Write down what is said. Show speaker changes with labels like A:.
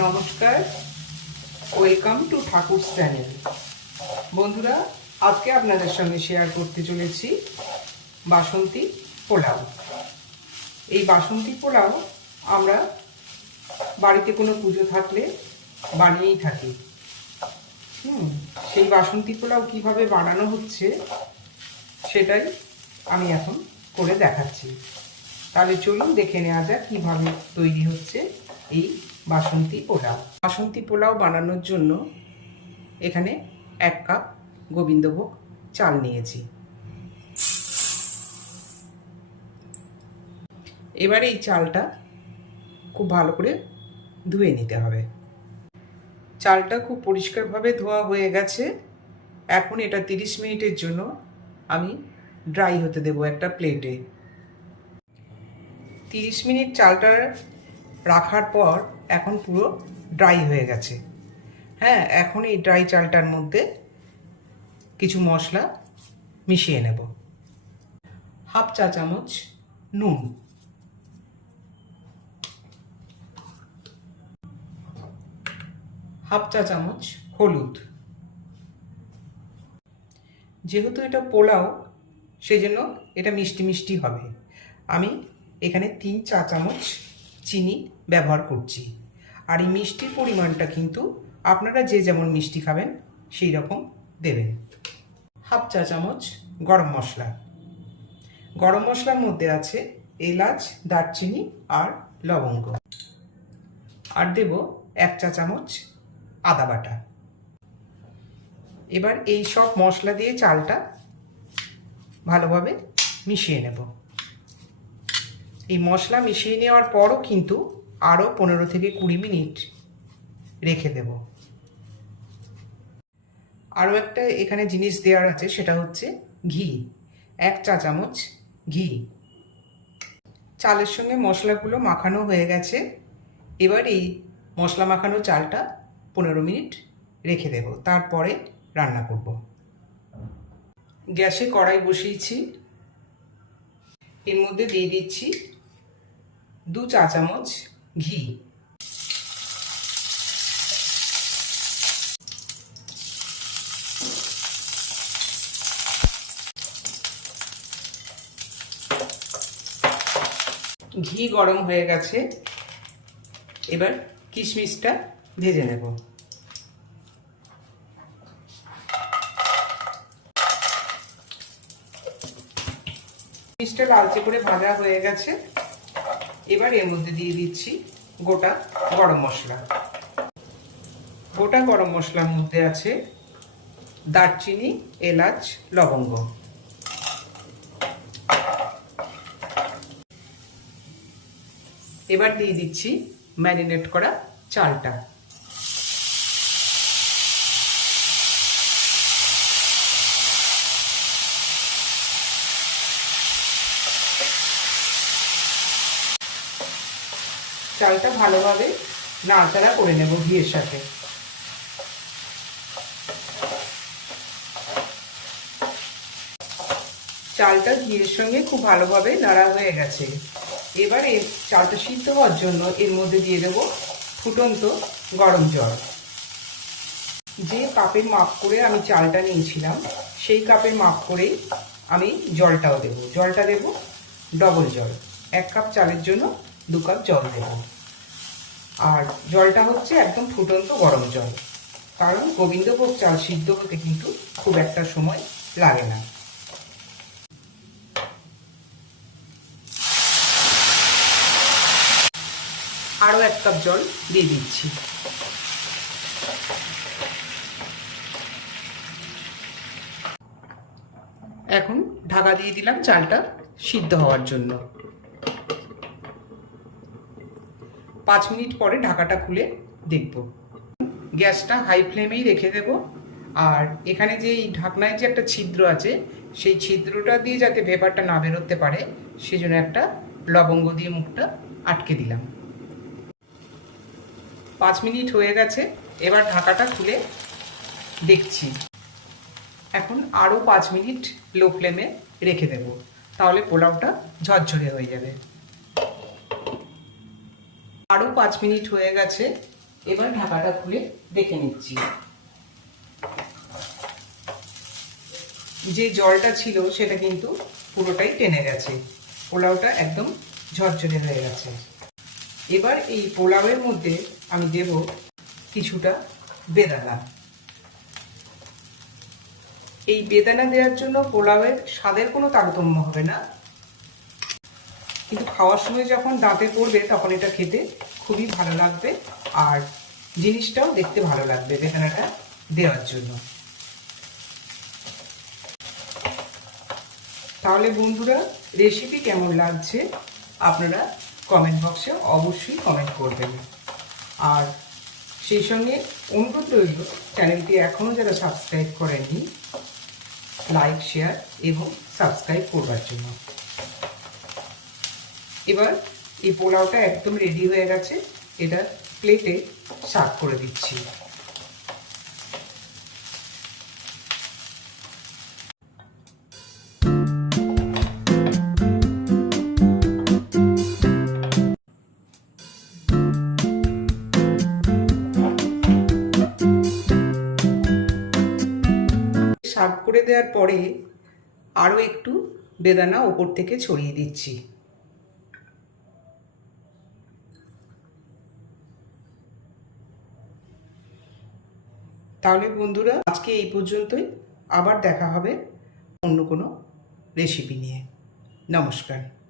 A: নমস্কার। Welcome to Thakur channel বন্ধুরা, আজকে আপনাদের সঙ্গে শেয়ার করতে চলেছি বাসন্তী পোলাও। এই বাসন্তী পোলাও আমরা বাড়িতে কোনো পুজো থাকলে বানিয়েই থাকি। হুম, সেই বাসন্তী পোলাও কীভাবে বানানো হচ্ছে সেটাই আমি এখন করে দেখাচ্ছি। তাহলে চলুন দেখে নেওয়া যাক কীভাবে তৈরি হচ্ছে এই বাসন্তী পোলাও। বাসন্তী পোলাও বানানোর জন্য এখানে এক কাপ গোবিন্দভোগ চাল নিয়েছি। এবারে এই চালটা খুব ভালো করে ধুয়ে নিতে হবে। চালটা খুব পরিষ্কারভাবে ধোয়া হয়ে গেছে। এখন এটা তিরিশ মিনিটের জন্য আমি ড্রাই হতে দেবো একটা প্লেটে। তিরিশ মিনিট চালটা রাখার পর এখন পুরো ড্রাই হয়ে গেছে। হ্যাঁ এখন এই ড্রাই চালটার মধ্যে কিছু মশলা মিশিয়ে নেব। হাফ চা চামচ নুন। হাফ চা চামচ হলুদ। যেহেতু এটা পোলাও সেই জন্য এটা মিষ্টি মিষ্টি হবে। আমি এখানে তিন চা চামচ চিনি ব্যবহার করছি। আর এই মিষ্টির পরিমাণটা কিন্তু আপনারা যে যেমন মিষ্টি খাবেন, সেই রকম দেবেন। হাফ চা চামচ গরম মশলা। গরম মশলার মধ্যে আছে এলাচ, দারচিনি আর লবঙ্গ। আর দেব এক চা চামচ আদা বাটা। এবার এই সব মশলা দিয়ে চালটা ভালোভাবে মিশিয়ে নেব। এই মশলা মিশিয়ে নেওয়ার পরও কিন্তু আরও পনেরো থেকে কুড়ি মিনিট রেখে দেব। আরও একটা এখানে জিনিস দেওয়ার আছে, সেটা হচ্ছে ঘি। এক চা চামচ ঘি। চালের সঙ্গে মশলাগুলো মাখানো হয়ে গেছে। এবার এই মশলা মাখানো চালটা পনেরো মিনিট রেখে দেব, তারপরে রান্না করব। গ্যাসে কড়াই বসিয়েছি। এর মধ্যে দিয়ে দিচ্ছি দু চা চামচ ঘি। ঘি গরম হয়ে গেছে। এবার কিশমিশটা ভেজে নেব। কিশমিশটা লালচে করে ভাজা হয়ে গেছে। এবার এর মধ্যে দিয়ে দিচ্ছি গোটা গরম মশলা। গোটা গরম মশলার মধ্যে আছে দারচিনি, এলাচ, লবঙ্গ। এবার দিয়ে দিচ্ছি ম্যারিনেট করা চালটা। চালটা ভালোভাবে নাড়াচাড়া করে নেব ঘিয়ের সাথে। চালটা ঘিয়ের সঙ্গে খুব ভালোভাবে নাড়া হয়ে গেছে। এবার চালটা সিদ্ধ হওয়ার জন্য এর মধ্যে দিয়ে দেব ফুটন্ত গরম জল। যে কাপের মাপ করে আমি চালটা নিয়েছিলাম, সেই কাপের মাপ করেই আমি জলটাও দেব। জলটা দেব ডবল জল, এক কাপ চালের জন্য দু কাপ জল দেব। আর জলটা হচ্ছে একদম ফুটন্ত গরম জল। কারণ গোবিন্দভোগ চাল সিদ্ধ হতে কিন্তু খুব একটা সময় লাগে না। আরও এক কাপ জল দিয়ে দিচ্ছি। এখন ঢাকা দিয়ে দিলাম চালটা সিদ্ধ হওয়ার জন্য। পাঁচ মিনিট পরে ঢাকাটা খুলে দেখব। গ্যাসটা হাই ফ্লেমেই রেখে দেব। আর এখানে যে এই ঢাকনায় যে একটা ছিদ্র আছে, সেই ছিদ্রটা দিয়ে যাতে ভেপারটা না বেরোতে পারে, সেজন্য একটা লবঙ্গ দিয়ে মুখটা আটকে দিলাম। পাঁচ মিনিট হয়ে গেছে, এবার ঢাকাটা খুলে দেখছি। এখন আরও পাঁচ মিনিট লো ফ্লেমে রেখে দেব। তাহলে পোলাওটা ঝরঝরে হয়ে যাবে। আরও পাঁচ মিনিট হয়ে গেছে, এবার ঢাকাটা খুলে দেখে নিচ্ছি। যে জলটা ছিল সেটা কিন্তু পুরোটাই টেনে গেছে। পোলাওটা একদম ঝরঝরে হয়ে গেছে। এবার এই পোলাওয়ের মধ্যে আমি দেব কিছুটা বেদানা। এই বেদানা দেওয়ার জন্য পোলাওয়ের স্বাদের কোনো তারতম্য হবে না। কিন্তু খাওয়ার সময় যখন দাঁতে পড়বে তখন এটা খেতে খুবই ভালো লাগবে। আর জিনিসটাও দেখতে ভালো লাগবে বেদানাটা দেওয়ার জন্য। তাহলে বন্ধুরা রেসিপি কেমন লাগছে? আপনারা কমেন্ট বক্সে অবশ্যই কমেন্ট করবেন। আর সেই সঙ্গে অনুরোধ রইল চ্যানেলটি এখনও যারা সাবস্ক্রাইব করেননি লাইক শেয়ার এবং সাবস্ক্রাইব করবার জন্য। এবার এই পোলাওটা একদম রেডি হয়ে গেছে। এটা প্লেটে সার্ভ করে দিচ্ছি। সার্ভ করে দেওয়ার পরে আরও একটু বেদানা ওপর থেকে ছড়িয়ে দিচ্ছি। তাহলে বন্ধুরা আজকে এই পর্যন্তই। আবার দেখা হবে অন্য কোনো রেসিপি নিয়ে। নমস্কার।